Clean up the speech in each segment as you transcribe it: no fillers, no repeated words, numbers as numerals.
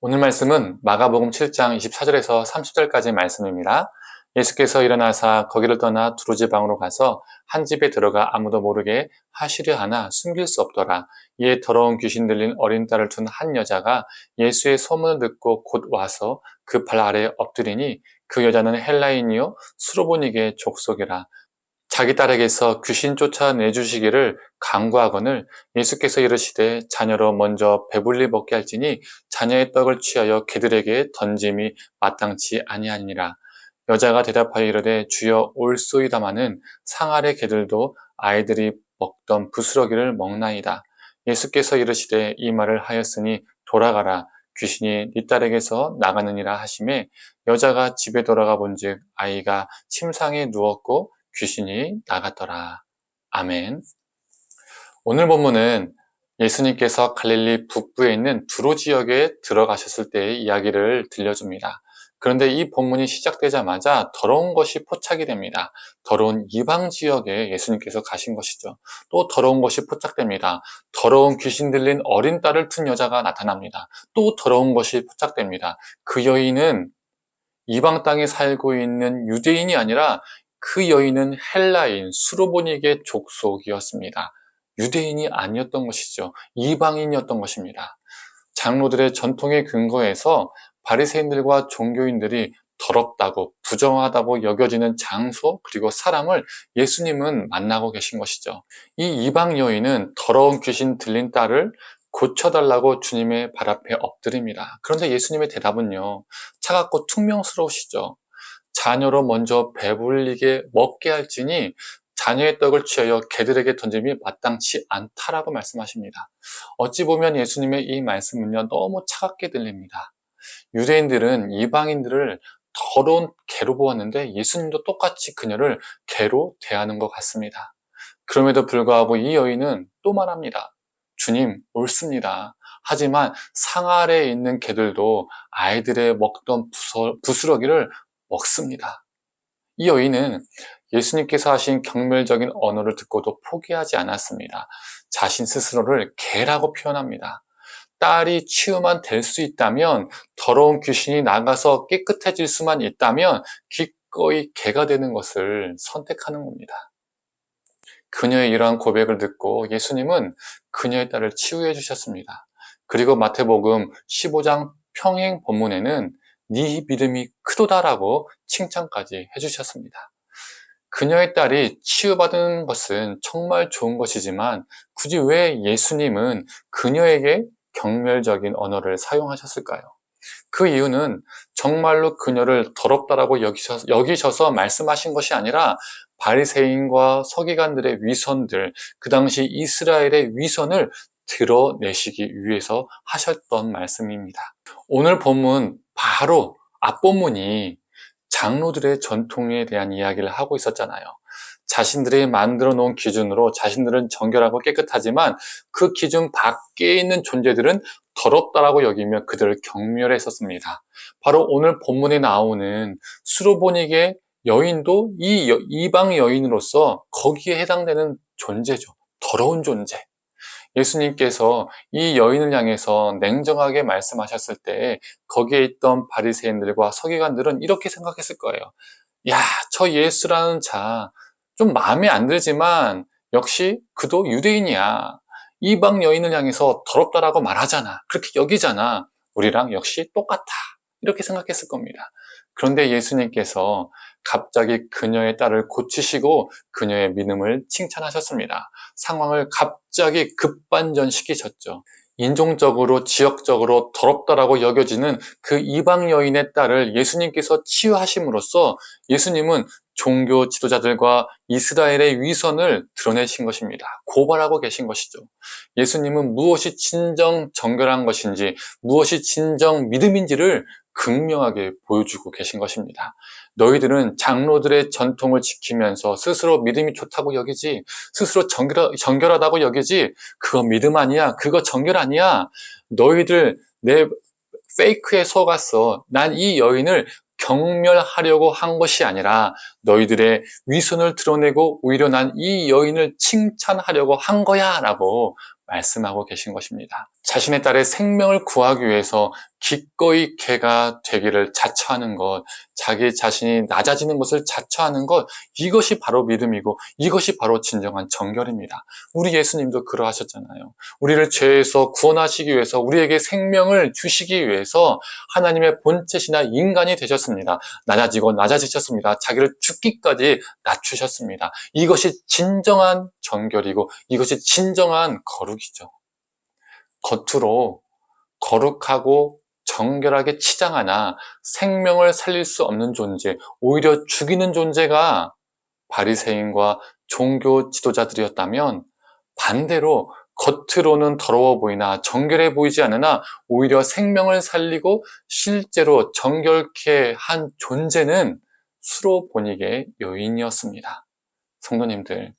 오늘 말씀은 마가복음 7장 24절에서 30절까지 말씀입니다. 예수께서 일어나사 거기를 떠나 두로 지방으로 가서 한 집에 들어가 아무도 모르게 하시려 하나 숨길 수 없더라. 이에 더러운 귀신 들린 어린 딸을 둔 한 여자가 예수의 소문을 듣고 곧 와서 그 발 아래에 엎드리니 그 여자는 헬라인이요 수로보니게 족속이라. 자기 딸에게서 귀신 쫓아내주시기를 간구하거늘 예수께서 이르시되 자녀로 먼저 배불리 먹게 할지니 자녀의 떡을 취하여 개들에게 던짐이 마땅치 아니하니라. 여자가 대답하여 이르되 주여 올소이다마는 상 아래 개들도 아이들이 먹던 부스러기를 먹나이다. 예수께서 이르시되 이 말을 하였으니 돌아가라. 귀신이 네 딸에게서 나가느니라 하시매 여자가 집에 돌아가 본즉 아이가 침상에 누웠고 귀신이 나갔더라. 아멘. 오늘 본문은 예수님께서 갈릴리 북부에 있는 두로 지역에 들어가셨을 때의 이야기를 들려줍니다. 그런데 이 본문이 시작되자마자 더러운 것이 포착이 됩니다. 더러운 이방 지역에 예수님께서 가신 것이죠. 또 더러운 것이 포착됩니다. 더러운 귀신 들린 어린 딸을 둔 여자가 나타납니다. 또 더러운 것이 포착됩니다. 그 여인은 이방 땅에 살고 있는 유대인이 아니라 그 여인은 헬라인, 수로보니게 족속이었습니다. 유대인이 아니었던 것이죠. 이방인이었던 것입니다. 장로들의 전통에 근거해서 바리새인들과 종교인들이 더럽다고 부정하다고 여겨지는 장소 그리고 사람을 예수님은 만나고 계신 것이죠. 이 이방 여인은 더러운 귀신 들린 딸을 고쳐달라고 주님의 발 앞에 엎드립니다. 그런데 예수님의 대답은요, 차갑고 퉁명스러우시죠. 자녀로 먼저 배불리게 먹게 할지니 자녀의 떡을 취하여 개들에게 던짐이 마땅치 않다라고 말씀하십니다. 어찌 보면 예수님의 이 말씀은요, 너무 차갑게 들립니다. 유대인들은 이방인들을 더러운 개로 보았는데 예수님도 똑같이 그녀를 개로 대하는 것 같습니다. 그럼에도 불구하고 이 여인은 또 말합니다. 주님, 옳습니다. 하지만 상 아래에 있는 개들도 아이들의 먹던 부스러기를 먹습니다. 이 여인은 예수님께서 하신 경멸적인 언어를 듣고도 포기하지 않았습니다. 자신 스스로를 개라고 표현합니다. 딸이 치유만 될 수 있다면, 더러운 귀신이 나가서 깨끗해질 수만 있다면 기꺼이 개가 되는 것을 선택하는 겁니다. 그녀의 이러한 고백을 듣고 예수님은 그녀의 딸을 치유해 주셨습니다. 그리고 마태복음 15장 평행 본문에는 네 믿음이 크도다라고 칭찬까지 해주셨습니다. 그녀의 딸이 치유받은 것은 정말 좋은 것이지만 굳이 왜 예수님은 그녀에게 경멸적인 언어를 사용하셨을까요? 그 이유는 정말로 그녀를 더럽다라고 여기셔서 말씀하신 것이 아니라 바리새인과 서기관들의 위선들, 그 당시 이스라엘의 위선을 드러내시기 위해서 하셨던 말씀입니다. 오늘 본문 바로 앞본문이 장로들의 전통에 대한 이야기를 하고 있었잖아요. 자신들이 만들어 놓은 기준으로 자신들은 정결하고 깨끗하지만 그 기준 밖에 있는 존재들은 더럽다라고 여기며 그들을 경멸했었습니다. 바로 오늘 본문에 나오는 수로보니게 여인도 이 이방 여인으로서 거기에 해당되는 존재죠. 더러운 존재. 예수님께서 이 여인을 향해서 냉정하게 말씀하셨을 때 거기에 있던 바리새인들과 서기관들은 이렇게 생각했을 거예요. 야, 저 예수라는 자 좀 마음에 안 들지만 역시 그도 유대인이야. 이방 여인을 향해서 더럽다라고 말하잖아. 그렇게 여기잖아. 우리랑 역시 똑같아. 이렇게 생각했을 겁니다. 그런데 예수님께서 갑자기 그녀의 딸을 고치시고 그녀의 믿음을 칭찬하셨습니다. 상황을 갑자기 급반전시키셨죠. 인종적으로, 지역적으로 더럽다라고 여겨지는 그 이방 여인의 딸을 예수님께서 치유하심으로써 예수님은 종교 지도자들과 이스라엘의 위선을 드러내신 것입니다. 고발하고 계신 것이죠. 예수님은 무엇이 진정 정결한 것인지, 무엇이 진정 믿음인지를 극명하게 보여주고 계신 것입니다. 너희들은 장로들의 전통을 지키면서 스스로 믿음이 좋다고 여기지, 스스로 정결하다고 여기지, 그거 믿음 아니야, 그거 정결 아니야. 너희들 내 페이크에 속았어. 난 이 여인을 경멸하려고 한 것이 아니라 너희들의 위선을 드러내고 오히려 난 이 여인을 칭찬하려고 한 거야 라고 말씀하고 계신 것입니다. 자신의 딸의 생명을 구하기 위해서 기꺼이 개가 되기를 자처하는 것, 자기 자신이 낮아지는 것을 자처하는 것, 이것이 바로 믿음이고 이것이 바로 진정한 정결입니다. 우리 예수님도 그러하셨잖아요. 우리를 죄에서 구원하시기 위해서, 우리에게 생명을 주시기 위해서 하나님의 본체시나 인간이 되셨습니다. 낮아지고 낮아지셨습니다. 자기를 죽기까지 낮추셨습니다. 이것이 진정한 정결이고 이것이 진정한 거룩이죠. 겉으로 거룩하고 정결하게 치장하나 생명을 살릴 수 없는 존재, 오히려 죽이는 존재가 바리새인과 종교 지도자들이었다면, 반대로 겉으로는 더러워 보이나 정결해 보이지 않으나 오히려 생명을 살리고 실제로 정결케 한 존재는 수로보니게 여인이었습니다. 성도님들,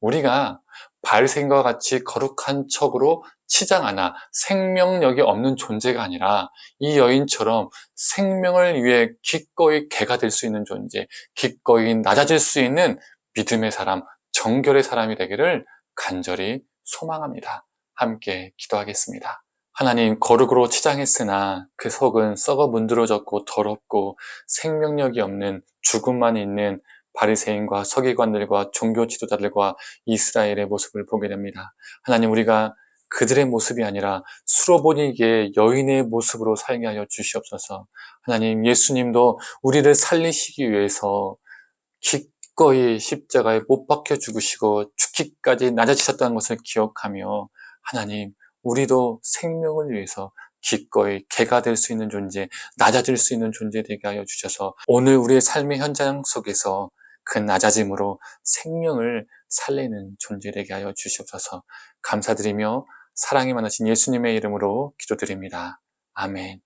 우리가 바리새인과 같이 거룩한 척으로 치장하나 생명력이 없는 존재가 아니라 이 여인처럼 생명을 위해 기꺼이 개가 될 수 있는 존재, 기꺼이 낮아질 수 있는 믿음의 사람, 정결의 사람이 되기를 간절히 소망합니다. 함께 기도하겠습니다. 하나님, 거룩으로 치장했으나 그 속은 썩어 문드러졌고 더럽고 생명력이 없는, 죽음만 있는 바리새인과 서기관들과 종교 지도자들과 이스라엘의 모습을 보게 됩니다. 하나님, 우리가 그들의 모습이 아니라 수로보니게 여인의 모습으로 살게 하여 주시옵소서. 하나님, 예수님도 우리를 살리시기 위해서 기꺼이 십자가에 못 박혀 죽으시고 죽기까지 낮아지셨다는 것을 기억하며, 하나님, 우리도 생명을 위해서 기꺼이 개가 될 수 있는 존재, 낮아질 수 있는 존재 되게 하여 주셔서 오늘 우리의 삶의 현장 속에서 그 낮아짐으로 생명을 살리는 존재 되게 하여 주시옵소서. 감사드리며 사랑이 많으신 예수님의 이름으로 기도드립니다. 아멘.